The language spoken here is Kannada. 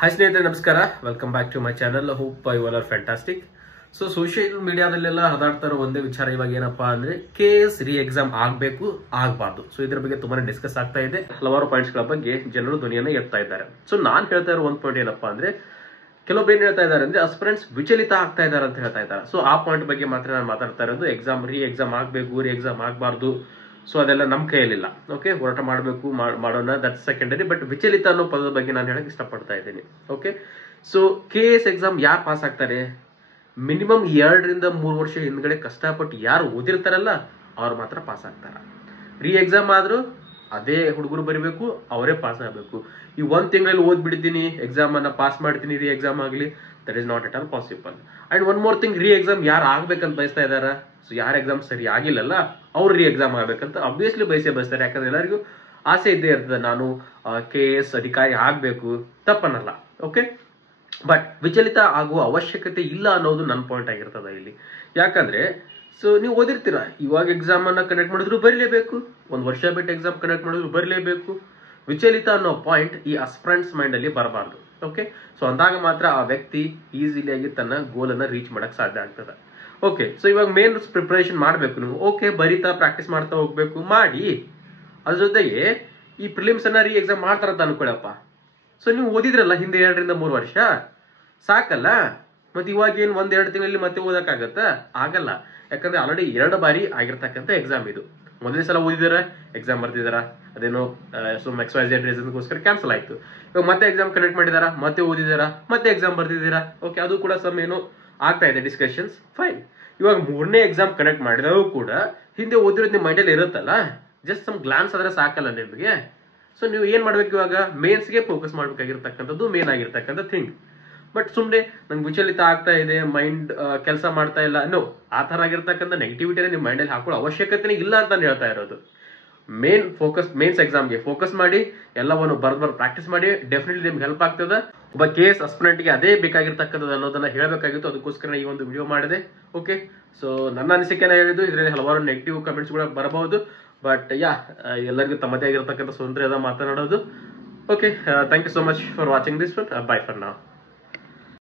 ಹಾಯ್ ಸ್ನೇಹಿತರೆ, ನಮಸ್ಕಾರ. Welcome back to my channel. Hope you all are fantastic. So social ಮೀಡಿಯಾದಲ್ಲೆಲ್ಲ ಹದಾಡ್ತಾ ಇರೋ ಒಂದೇ ವಿಚಾರ ಇವಾಗ ಏನಪ್ಪಾ ಅಂದ್ರೆ KS ರೀ ಎಕ್ಸಾಮ್ ಆಗ್ಬೇಕು ಆಗ್ಬಾರ್ದು. ಸೊ ಇದ್ರ ಬಗ್ಗೆ ತುಂಬಾನೇ ಡಿಸ್ಕಸ್ ಆಗ್ತಾ ಇದೆ. ಹಲವಾರು ಪಾಯಿಂಟ್ಸ್ ಗಳ ಬಗ್ಗೆ ಜನರು ಧ್ವನಿಯನ್ನ ಎತ್ತಾ ಇದ್ದಾರೆ. ಸೊ ನಾನ್ ಹೇಳ್ತಾ ಇರೋ ಒಂದು ಪಾಯಿಂಟ್ ಏನಪ್ಪಾ ಅಂದ್ರೆ, ಕೆಲವೊಬ್ರು ಏನ್ ಹೇಳ್ತಾ ಇದ್ದಾರೆ ಅಂದ್ರೆ ಅಸ್ಪಿರೆಂಟ್ಸ್ ವಿಚಲಿತ ಆಗ್ತಾ ಇದ್ದಾರೆ ಅಂತ ಹೇಳ್ತಾ ಇದ್ದಾರೆ. ಸೊ ಆ ಪಾಯಿಂಟ್ ಬಗ್ಗೆ ಮಾತ್ರ ನಾನು ಮಾತಾಡ್ತಾ ಇರೋದು. ರೀ ಎಕ್ಸಾಮ್ ಆಗ್ಬೇಕು, ರೀ ಎಕ್ಸಾಮ್ ಆಗ್ಬಾರ್ದು, ಸೊ ಅದೆಲ್ಲ ನಮ್ಮ ಕೈಯಲ್ಲಿಲ್ಲ. ಓಕೆ, ಹೋರಾಟ ಮಾಡಬೇಕು, ಮಾಡೋಣ, ದಟ್ಸ್ ಸೆಕೆಂಡರಿ. ಬಟ್ ವಿಚಲಿತ ಅನ್ನೋ ಪದದ ಬಗ್ಗೆ ನಾನು ಹೇಳಕ್ ಇಷ್ಟಪಡ್ತಾ ಇದ್ದೀನಿ. ಓಕೆ, ಸೊ KS ಎಕ್ಸಾಮ್ ಯಾರು ಪಾಸ್ ಆಗ್ತಾರೆ? ಮಿನಿಮಮ್ 2 ರಿಂದ 3 ವರ್ಷ ಹಿಂದ್ಗಡೆ ಕಷ್ಟಪಟ್ಟು ಯಾರು ಓದಿರ್ತಾರಲ್ಲ ಅವ್ರು ಮಾತ್ರ ಪಾಸ್ ಆಗ್ತಾರ. ರೀ ಎಕ್ಸಾಮ್ ಆದ್ರೂ ಅದೇ ಹುಡುಗರು ಬರಿಬೇಕು, ಅವರೇ ಪಾಸ್ ಆಗಬೇಕು. ಈ 1 ತಿಂಗಳಲ್ಲಿ ಓದ್ಬಿಡ್ತೀನಿ, ಎಕ್ಸಾಮ್ ಅನ್ನ ಪಾಸ್ ಮಾಡ್ತೀನಿ, ರೀ ಎಕ್ಸಾಮ್ ಆಗಲಿ, that is not at all possible. And one more thing, ರೀ ಎಕ್ಸಾಮ್ ಯಾರು ಆಗ್ಬೇಕಂತ ಬಯಸ್ತಾ ಇದಾರ? ಸೊ ಯಾರ ಎಕ್ಸಾಮ್ ಸರಿ ಆಗಿಲ್ಲಲ್ಲ ಅವ್ರು ರೀ ಎಕ್ಸಾಮ್ ಆಗ್ಬೇಕಂತ ಅಬ್ವಿಯಸ್ಲಿ ಬಯಸ್ತಾರೆ. ಯಾಕಂದ್ರೆ ಎಲ್ಲರಿಗೂ ಆಸೆ ಇದ್ದೇ ಇರ್ತದೆ, ನಾನು KS ಅಧಿಕಾರಿ ಆಗ್ಬೇಕು, ತಪ್ಪನ್ನಲ್ಲ. ಓಕೆ, ಬಟ್ ವಿಚಲಿತ ಆಗುವ ಅವಶ್ಯಕತೆ ಇಲ್ಲ ಅನ್ನೋದು ನನ್ನ ಪಾಯಿಂಟ್ ಆಗಿರ್ತದ ಇಲ್ಲಿ. ಯಾಕಂದ್ರೆ ಸೊ ನೀವು ಓದಿರ್ತೀರಾ, ಇವಾಗ ಎಕ್ಸಾಮ್ ಅನ್ನ ಕಂಡಕ್ಟ್ ಮಾಡಿದ್ರು ಬರೀಲೇಬೇಕು, 1 ವರ್ಷ ಬಿಟ್ಟು ಎಕ್ಸಾಮ್ ಕಂಡಕ್ಟ್ ಮಾಡಿದ್ರು ಬರೀಲೇಬೇಕು. ವಿಚಲಿತ ಅನ್ನೋ ಪಾಯಿಂಟ್ ಈ ಅಸ್ಪಿರೆಂಟ್ಸ್ ಮೈಂಡ್ ಅಲ್ಲಿ ಬರಬಾರ್ದು. ಓಕೆ, ಸೊ ಅಂದಾಗ ಮಾತ್ರ ಆ ವ್ಯಕ್ತಿ ಈಸಿಲಿಯಾಗಿ ತನ್ನ ಗೋಲ್ ಅನ್ನ ರೀಚ್ ಮಾಡಕ್ ಸಾಧ್ಯ ಆಗ್ತದೆ. ಓಕೆ, ಸೊ ಇವಾಗ ಮೇನ್ ಪ್ರಿಪರೇಷನ್ ಮಾಡ್ಬೇಕು ನೀವು. ಓಕೆ, ಬರೀತಾ ಪ್ರಾಕ್ಟೀಸ್ ಮಾಡ್ತಾ ಹೋಗ್ಬೇಕು, ಮಾಡಿ. ಅದ್ರ ಜೊತೆಗೆ ಈ ಪ್ರಿಲಿಮ್ಸ್ ಅನ್ನ ರೀ ಎಕ್ಸಾಮ್ ಮಾಡ್ತಾರಂತ ಅನ್ಕೊಳ್ಳಪ್ಪ. ಸೊ ನೀವು ಓದಿದ್ರಲ್ಲ ಹಿಂದೆ 2 ರಿಂದ 3 ವರ್ಷ, ಸಾಕಲ್ಲ. ಮತ್ತೆ ಇವಾಗ ಏನ್ 1-2 ತಿಂಗಳಲ್ಲಿ ಮತ್ತೆ ಓದಕ್ಕಾಗತ್ತ? ಆಗಲ್ಲ. ಯಾಕಂದ್ರೆ ಆಲ್ರೆಡಿ 2 ಬಾರಿ ಆಗಿರ್ತಕ್ಕಂಥ ಎಕ್ಸಾಮ್ ಇದು. ಮೊದಲನೇ ಸಲ ಓದಿದಾರ, ಎಕ್ಸಾಮ್ ಬರ್ತಿದಾರ, ಅದೇನೋ XYZ ರೀಸನ್ಗೋಸ್ಕರ ಕ್ಯಾನ್ಸಲ್ ಆಯ್ತು. ಇವಾಗ ಮತ್ತೆ ಎಕ್ಸಾಮ್ ಕಂಡಕ್ಟ್ ಮಾಡಿದಾರ, ಮತ್ತೆ ಓದಿದಾರ, ಮತ್ತೆ ಎಕ್ಸಾಮ್ ಬರ್ತಿದ್ದೀರಾ. ಓಕೆ, ಅದು ಕೂಡ ಸಮ್ ಏನೋ ಆಗ್ತಾ ಇದೆ ಡಿಸ್ಕಷನ್ಸ್, ಫೈನ್. ಇವಾಗ 3ನೇ ಎಕ್ಸಾಮ್ ಕಂಡಕ್ಟ್ ಮಾಡಿದರೂ ಕೂಡ ಹಿಂದೆ ಓದಿರೋದು ನಿಮ್ಮ ಮೈಂಡಲ್ಲಿ ಇರುತ್ತಲ್ಲ, ಜಸ್ಟ್ ಸಮ್ ಗ್ಲಾನ್ಸ್ ಆದ್ರೆ ಸಾಕಲ್ಲ ನಿಮಗೆ. ಸೊ ನೀವು ಏನ್ ಮಾಡ್ಬೇಕು, ಇವಾಗ ಮೇನ್ಸ್ಗೆ ಫೋಕಸ್ ಮಾಡ್ಬೇಕಾಗಿರ್ತಕ್ಕಂಥದ್ದು ಮೇನ್ ಆಗಿರ್ತಕ್ಕಂಥ ಥಿಂಗ್. ಬಟ್ ಸುಮ್ಮನೆ ನಂಗೆ ವಿಚಲಿತ ಆಗ್ತಾ ಇದೆ, ಮೈಂಡ್ ಕೆಲಸ ಮಾಡ್ತಾ ಇಲ್ಲ, ನೋ, ಆ ತರ ಆಗಿರ್ತಕ್ಕಂಥ ನೆಗೆಟಿವಿಟಿನ ನಿಮ್ಮ ಮೈಂಡಲ್ಲಿ ಹಾಕೊಳ್ಳೋ ಅವಶ್ಯಕತೆ ಇಲ್ಲ ಅಂತ ನಾನು ಹೇಳ್ತಾ ಇರೋದು. ಮೇನ್ಸ್ ಎಕ್ಸಾಮ್ಗೆ ಫೋಕಸ್ ಮಾಡಿ, ಎಲ್ಲವನ್ನು ಬರ್ದು ಪ್ರಾಕ್ಟೀಸ್ ಮಾಡಿ, ಡೆಫಿನೆಟ್ಲಿ ನಿಮ್ಗೆ ಹೆಲ್ಪ್ ಆಗ್ತದೆ. ಒಬ್ಬ KS ಅಸ್ಪಿರೆಂಟ್ಗೆ ಅದೇ ಬೇಕಾಗಿರ್ತಕ್ಕಂಥದ್ದು ಅನ್ನೋದನ್ನ ಹೇಳಬೇಕಾಗಿತ್ತು. ಅದಕ್ಕೋಸ್ಕರ ಈ ಒಂದು ವಿಡಿಯೋ ಮಾಡಿದೆ. ಓಕೆ, ಸೊ ನನ್ನ ಅನಿಸಿಕೆನ ಹೇಳಿದ್ದು. ಇದರಲ್ಲಿ ಹಲವಾರು ನೆಗೆಟಿವ್ ಕಮೆಂಟ್ಸ್ ಕೂಡ ಬರಬಹುದು, ಬಟ್ ಎಲ್ಲರಿಗೂ ತಮ್ಮದೇ ಆಗಿರ್ತಕ್ಕಂಥ ಸ್ವಂತ ಮಾತನಾಡೋದು. Okay, thank you so much for watching this one. Bye for now.